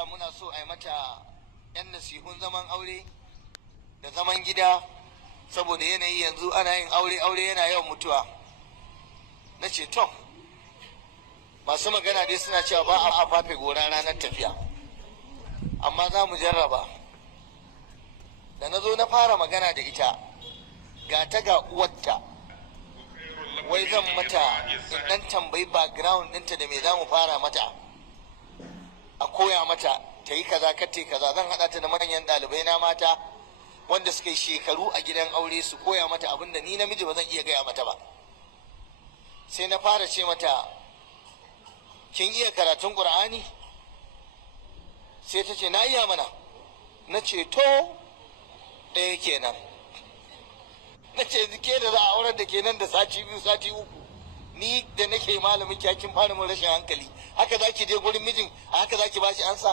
muna so a yi mata 'yan nasihun zaman aure da zaman gida, saboda yanayi yanzu ana yin aure yana yawan mutuwa. Na ce to, masu magana dai suna cewa ba a fafe gora ranar tafiya, amma za mu jarraba. Da na zo na fara magana da ita, ga ta ga uwarta, wai zan mata in ɗan tambayi background ɗinta da me za mu fara mata, a koya mata ta yi kaza kar ta yi kaza. Zan haɗa ta da manyan ɗalibai na mata wanda suka yi shekaru a gidan aure su koya mata abin da ni namiji ba zan iya gaya mata ba. Sai na fara ce mata, kin iya karatun ƙur'ani? Sai ta ce na iya mana. Na ce to ɗaya kenan. Na ce ke da za a aurar da ke nan da sati biyu sati uku, ni da nake malamin kin fara mun rashin hankali, haka za ki je gurin mijin, haka za ki ba shi ansa?